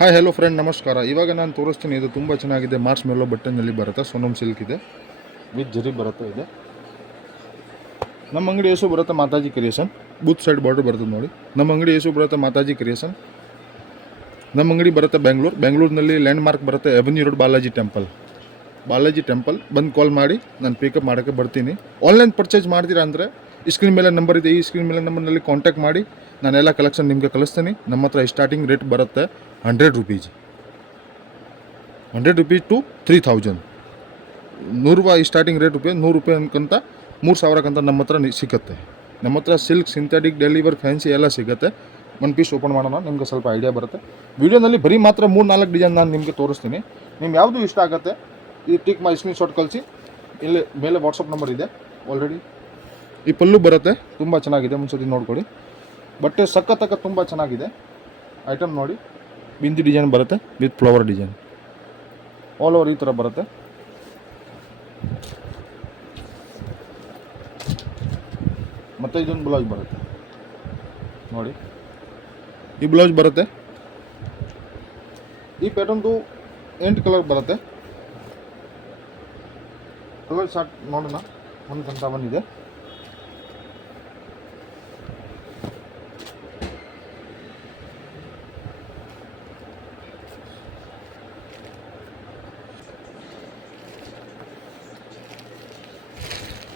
Hi hello friend ನಮಸ್ಕಾರ. ಇವಾಗ ನಾನು ತೋರಿಸ್ತೀನಿ. ಇದು ತುಂಬ ಚೆನ್ನಾಗಿದೆ. ಮಾರ್ಚ್ ಮೆಲ್ಲೋ ಬಟ್ಟೆನಲ್ಲಿ ಬರುತ್ತೆ. ಸೋನಮ್ ಸಿಲ್ಕ್ ಇದೆ, ವಿತ್ ಜರಿ ಬರುತ್ತೆ. ಇದೆ ನಮ್ಮ ಅಂಗಡಿ ಹೆಸರು ಬರುತ್ತೆ Mataji creation. Booth side border ಬರ್ತದೆ ನೋಡಿ. ನಮ್ಮ ಅಂಗಡಿ ಹೆಸರು ಬರುತ್ತೆ ಮಾತಾಜಿ ಕ್ರಿಯೇಷನ್. ನಮ್ಮ ಅಂಗಡಿ ಬರುತ್ತೆ ಬೆಂಗಳೂರಿನಲ್ಲಿ ಲ್ಯಾಂಡ್ ಮಾರ್ಕ್ ಬರುತ್ತೆ ಎವೆನ್ಯೂ ರೋಡ್ ಬಾಲಾಜಿ ಟೆಂಪಲ್. ಬಂದು ಕಾಲ್ ಮಾಡಿ, ನಾನು ಪಿಕಪ್ ಮಾಡೋಕ್ಕೆ ಬರ್ತೀನಿ. ಆನ್ಲೈನ್ ಪರ್ಚೇಸ್ ಮಾಡ್ತೀರಾ ಅಂದರೆ ಸ್ಕ್ರೀನ್ ಮೇಲೆ ನಂಬರ್ ಇದೆ, ಈ ಸ್ಕ್ರೀನ್ ಮೇಲೆ ನಂಬರ್ನಲ್ಲಿ ಕಾಂಟ್ಯಾಕ್ಟ್ ಮಾಡಿ ನಾನೆಲ್ಲ ಕಲೆಕ್ಷನ್ ನಿಮಗೆ ಕಳಿಸ್ತೀನಿ. ನಮ್ಮ ಹತ್ರ ಸ್ಟಾರ್ಟಿಂಗ್ ರೇಟ್ ಬರುತ್ತೆ 100 ರೂಪೀಸ್ ಟು 3000. 100 ರೂಪಾಯಿ ಸ್ಟಾರ್ಟಿಂಗ್ ರೇಟ್. 100 ರೂಪಾಯಿ ಅನ್ಕೊಂತ 3000 ನಮ್ಮ ಹತ್ರ ಸಿಗುತ್ತೆ. ನಮ್ಮ ಹತ್ರ ಸಿಲ್ಕ್, ಸಿಂಥೆಟಿಕ್, ಡೆಲಿವರ್, ಫ್ಯಾನ್ಸಿ ಎಲ್ಲ ಸಿಗುತ್ತೆ. ಒಂದು ಪೀಸ್ ಓಪನ್ ಮಾಡೋಣ, ನಿಮಗೆ ಸ್ವಲ್ಪ ಐಡಿಯಾ ಬರುತ್ತೆ. ವೀಡಿಯೋನಲ್ಲಿ ಬರೀ ಮಾತ್ರ 3-4 ಡಿಸೈನ್ ನಾನು ನಿಮಗೆ ತೋರಿಸ್ತೀನಿ. ನಿಮ್ಗೆ ಯಾವುದು ಇಷ್ಟ ಆಗುತ್ತೆ ಈ ಟಿಕ್ ಮೈ ಸ್ಕ್ರೀನ್ಶಾಟ್ ಕಳಿಸಿ. ಇಲ್ಲಿ ಮೇಲೆ ವಾಟ್ಸಪ್ ನಂಬರ್ ಇದೆ ಆಲ್ರೆಡಿ. ಈ ಪಲ್ಲು ಬರುತ್ತೆ, ತುಂಬ ಚೆನ್ನಾಗಿದೆ. ಮುಂಚೆ ನೋಡ್ಕೊಳ್ಳಿ. ಬಟ್ಟೆ ಸಖತ್ ತುಂಬ ಚೆನ್ನಾಗಿದೆ. ಐಟಮ್ ನೋಡಿ, ಬಿಂದಿ ಡಿಸೈನ್ ಬರುತ್ತೆ with flower design. All over ಈ ಥರ ಬರುತ್ತೆ. ಮತ್ತು ಇದೊಂದು ಬ್ಲೌಸ್ ಬರುತ್ತೆ ನೋಡಿ. ಈ ಬ್ಲೌಸ್ ಬರುತ್ತೆ. ಈ ಪ್ಯಾಟರ್ನ್ದು 8 ಕಲರ್ ಬರುತ್ತೆ. ಕಲರ್ ಶಾರ್ಟ್ ನೋಡೋಣ. ಒಂದು ಕಂತ ಬಂದಿದೆ.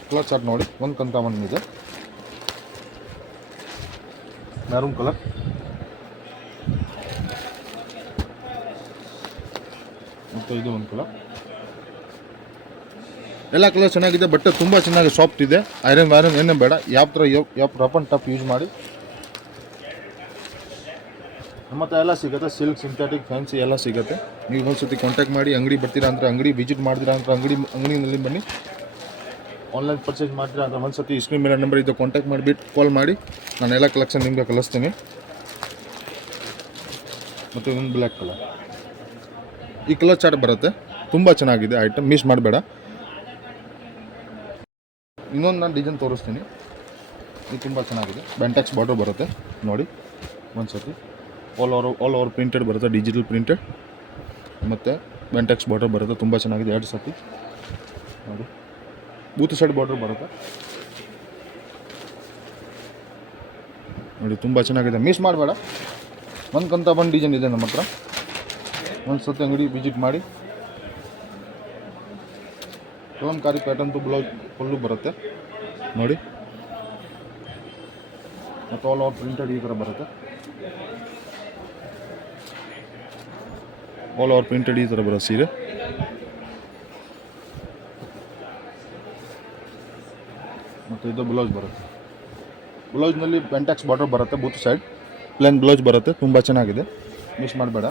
ಕಲರ್ ಚಾರ್ಟ್ ನೋಡಿ. ಒಂದು ಕಂತ ಬಂದಿದೆ ಮೆರೂನ್ ಕಲರ್. ಮತ್ತು ಇದು ಒಂದು ಕಲರ್. ಎಲ್ಲ ಕಲರ್ ಚೆನ್ನಾಗಿದೆ. ಬಟ್ಟೆ ತುಂಬ ಚೆನ್ನಾಗಿ ಸಾಫ್ಟ್ ಇದೆ. ಐರನ್ ಏನೇ ಬೇಡ. ಯಾವ ರಫ್ ಆ್ಯಂಡ್ ಟಫ್ ಯೂಸ್ ಮಾಡಿ. ಮತ್ತು ಎಲ್ಲ ಸಿಗುತ್ತೆ. ಸಿಲ್ಕ್, ಸಿಂಥೆಟಿಕ್, ಫ್ಯಾನ್ಸಿ ಎಲ್ಲ ಸಿಗುತ್ತೆ. ನೀವು ಒಂದ್ಸತಿ ಕಾಂಟ್ಯಾಕ್ಟ್ ಮಾಡಿ. ಅಂಗಡಿ ಬರ್ತೀರಾ ಅಂದರೆ ಅಂಗಡಿ ವಿಸಿಟ್ ಮಾಡ್ತೀರಾ ಅಂದರೆ ಅಂಗಡಿನಲ್ಲಿ ಬನ್ನಿ. ಆನ್ಲೈನ್ ಪರ್ಚೇಸ್ ಮಾಡ್ತೀರಾ ಅಂದರೆ ಒಂದು ಸತಿ ಸ್ಕ್ರೀನ್ ಮೇಲೆ ನಂಬರ್ ಇದ್ದು ಕಾಂಟ್ಯಾಕ್ಟ್ ಮಾಡಿಬಿಟ್ಟು ಕಾಲ್ ಮಾಡಿ, ನಾನೆಲ್ಲ ಕಲೆಕ್ಷನ್ ನಿಮಗೆ ಕಳಿಸ್ತೀನಿ. ಮತ್ತು ಒಂದು ಬ್ಲ್ಯಾಕ್ ಕಲರ್. ಈ ಕಲರ್ ಚಾರ್ಟ್ ಬರುತ್ತೆ. ತುಂಬ ಚೆನ್ನಾಗಿದೆ ಐಟಮ್, ಮಿಸ್ ಮಾಡಬೇಡ. ಇನ್ನೊಂದು ನಾನು ಡಿಸೈನ್ ತೋರಿಸ್ತೀನಿ. ಇದು ತುಂಬ ಚೆನ್ನಾಗಿದೆ. ಬೆಂಟೆಕ್ಸ್ ಬಾರ್ಡರ್ ಬರುತ್ತೆ ನೋಡಿ. ಒಂದು ಸತಿ ಆಲ್ ಓವರ್ ಪ್ರಿಂಟೆಡ್ ಬರುತ್ತೆ, ಡಿಜಿಟಲ್ ಪ್ರಿಂಟೆಡ್. ಮತ್ತು ಬೆಂಟೆಕ್ಸ್ ಬಾರ್ಡರ್ ಬರುತ್ತೆ. ತುಂಬ ಚೆನ್ನಾಗಿದೆ. 2 ಸತಿ ನೋಡಿ. ಬೂತ್ ಸೈಡ್ ಬಾರ್ಡರ್ ಬರುತ್ತೆ ನೋಡಿ. ತುಂಬ ಚೆನ್ನಾಗಿದೆ, ಮಿಸ್ ಮಾಡಬೇಡ. ಒಂದು ಡಿಸೈನ್ ಇದೆ ನಮ್ಮ ಹತ್ರ. ಒಂದು ಸತಿ ಅಂಗಡಿ ವಿಸಿಟ್ ಮಾಡಿ. ಕಲಂಕಾರಿ ಪ್ಯಾಟರ್ನ್ದು ಬ್ಲೌಸ್ ಫುಲ್ಲು ಬರುತ್ತೆ ನೋಡಿ. ಮತ್ತು ಆಲ್ ಓವರ್ ಪ್ರಿಂಟೆಡ್ ಈ ಥರ ಬರುತ್ತೆ. ಆಲ್ ಓವರ್ ಪ್ರಿಂಟೆಡ್ ಈ ಥರ ಬರುತ್ತೆ ಸೀರೆ. ಮತ್ತು ಇದು ಬ್ಲೌಸ್ ಬರುತ್ತೆ. ಬ್ಲೌಸ್ನಲ್ಲಿ ಬೆಂಟೆಕ್ಸ್ ಬಾರ್ಡರ್ ಬರುತ್ತೆ. ಬೂತ್ ಸೈಡ್ ಪ್ಲೇನ್ ಬ್ಲೌಸ್ ಬರುತ್ತೆ. ತುಂಬ ಚೆನ್ನಾಗಿದೆ, ಮಿಸ್ ಮಾಡಬೇಡ.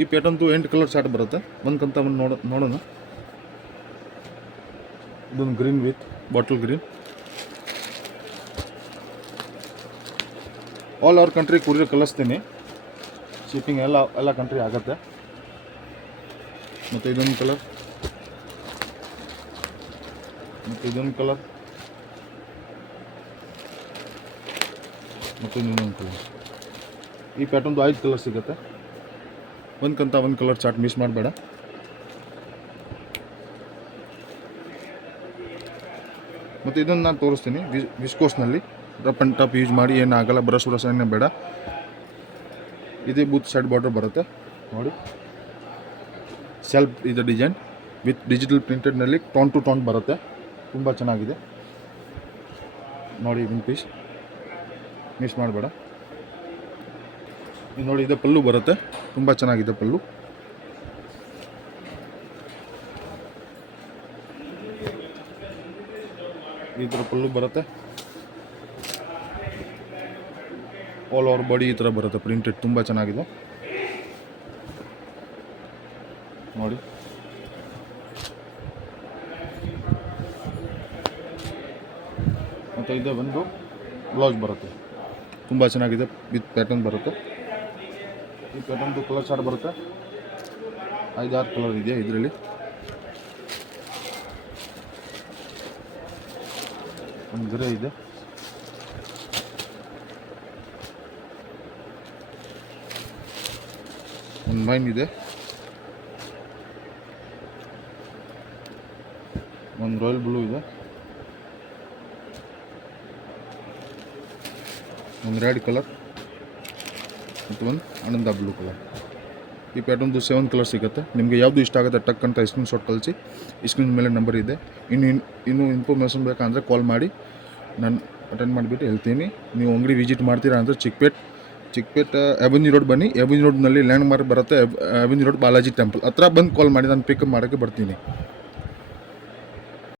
ಈ ಪ್ಯಾಟರ್ನ್ದು 8 ಕಲರ್ ಚಾರ್ಟ್ ಬರುತ್ತೆ. ಒಂದು ಕಂತ ನೋಡೋಣ. ಇದೊಂದು green with bottle green. All over country courier ಕಳಿಸ್ತೀನಿ. ಶಿಪ್ಪಿಂಗ್ ಎಲ್ಲ ಕಂಟ್ರಿ ಆಗುತ್ತೆ. ಮತ್ತು ಇದೊಂದು ಕಲರ್, ಮತ್ತು ಇದೊಂದು ಕಲರ್, ಮತ್ತು ಇನ್ನೊಂದು ಕಲರ್. ಈ ಪ್ಯಾಟರ್ನ್ದು 5 ಕಲರ್ ಸಿಗುತ್ತೆ. ಒಂದು ಕಲರ್ ಚಾರ್ಟ್ ಮಿಸ್ ಮಾಡಬೇಡ. ಮತ್ತು ಇದನ್ನು ನಾನು ತೋರಿಸ್ತೀನಿ ವಿಸ್ಕೋಸ್ನಲ್ಲಿ. ರಫ್ ಆ್ಯಂಡ್ ಟಫ್ ಯೂಸ್ ಮಾಡಿ, ಏನಾಗಲ್ಲ. ಬ್ರಷ್ ಏನೇ ಬೇಡ. ಇದೇ ಬೂತ್ ಸೈಡ್ ಬಾರ್ಡರ್ ಬರುತ್ತೆ ನೋಡಿ. ಸೆಲ್ಫ್ ಇದು ಡಿಸೈನ್ ವಿತ್ ಡಿಜಿಟಲ್ ಪ್ರಿಂಟೆಡ್ನಲ್ಲಿ ಟೋನ್ ಟು ಟೋನ್ ಬರುತ್ತೆ. ತುಂಬ ಚೆನ್ನಾಗಿದೆ ನೋಡಿ. ಒಂದು ಪೀಸ್ ಮಿಸ್ ಮಾಡಬೇಡ. ಇದು ನೋಡಿ, ಇದೆ ಪಲ್ಲು ಬರುತ್ತೆ. ತುಂಬ ಚೆನ್ನಾಗಿದೆ ಪಲ್ಲು. ಈ ಥರ ಪಲ್ಲು ಬರುತ್ತೆ. ಆಲ್ ಓವರ್ ಬಾಡಿ ಈ ಥರ ಬರುತ್ತೆ ಪ್ರಿಂಟೆಡ್. ತುಂಬ ಚೆನ್ನಾಗಿದೆ ನೋಡಿ. ಮತ್ತು ಇದೆ ಒಂದು ಬ್ಲೌಸ್ ಬರುತ್ತೆ. ತುಂಬ ಚೆನ್ನಾಗಿದೆ ವಿತ್ ಪ್ಯಾಟರ್ನ್ ಬರುತ್ತೆ. ಈ ಪ್ಯಾಟರ್ನ್ದು ಕಲರ್ ಚಾರ್ಟ್ ಬರುತ್ತೆ. 5-6 ಕಲರ್ ಇದೆ ಇದರಲ್ಲಿ. ಒಂದು ಗ್ರೇ ಇದೆ, ಒಂದು ವೈನ್ ಇದೆ, ಒಂದು ರಾಯಲ್ ಬ್ಲೂ ಇದೆ, ಒಂದು ರೆಡ್ ಕಲರ್ ಮತ್ತು ಒಂದು ಆನಂದ ಬ್ಲೂ ಕಲರ್. ಈ ಪ್ಯಾಟರ್ನ್ದು 7 ಕಲರ್ ಸಿಗುತ್ತೆ. ನಿಮಗೆ ಯಾವುದು ಇಷ್ಟ ಆಗುತ್ತೆ ಟಕ್ ಅಂತ ಸ್ಕ್ರೀನ್ ಶಾಟ್ ಕಳಿಸಿ. ಈ ಸ್ಕ್ರೀನ್ ಮೇಲೆ ನಂಬರ್ ಇದೆ. ಇನ್ನೂ ಇನ್ಫಾರ್ಮೇಷನ್ ಬೇಕಂದರೆ ಕಾಲ್ ಮಾಡಿ, ನಾನು ಅಟೆಂಡ್ ಮಾಡಿಬಿಟ್ಟು ಹೇಳ್ತೀನಿ. ನೀವು ಅಂಗಡಿ ವಿಸಿಟ್ ಮಾಡ್ತೀರಾ ಅಂದರೆ ಚಿಕ್ಕಪೇಟ್ ಅವೆನ್ಯೂ ರೋಡ್ ಬನ್ನಿ. ಅವೆನ್ಯೂ ರೋಡ್ನಲ್ಲಿ ಲ್ಯಾಂಡ್ ಮಾರ್ಕ್ ಬರುತ್ತೆ. ಅವೆನ್ಯೂ ರೋಡ್ ಬಾಲಾಜಿ ಟೆಂಪಲ್ ಹತ್ರ ಬಂದು ಕಾಲ್ ಮಾಡಿ, ನಾನು ಪಿಕಪ್ ಮಾಡೋಕ್ಕೆ ಬರ್ತೀನಿ.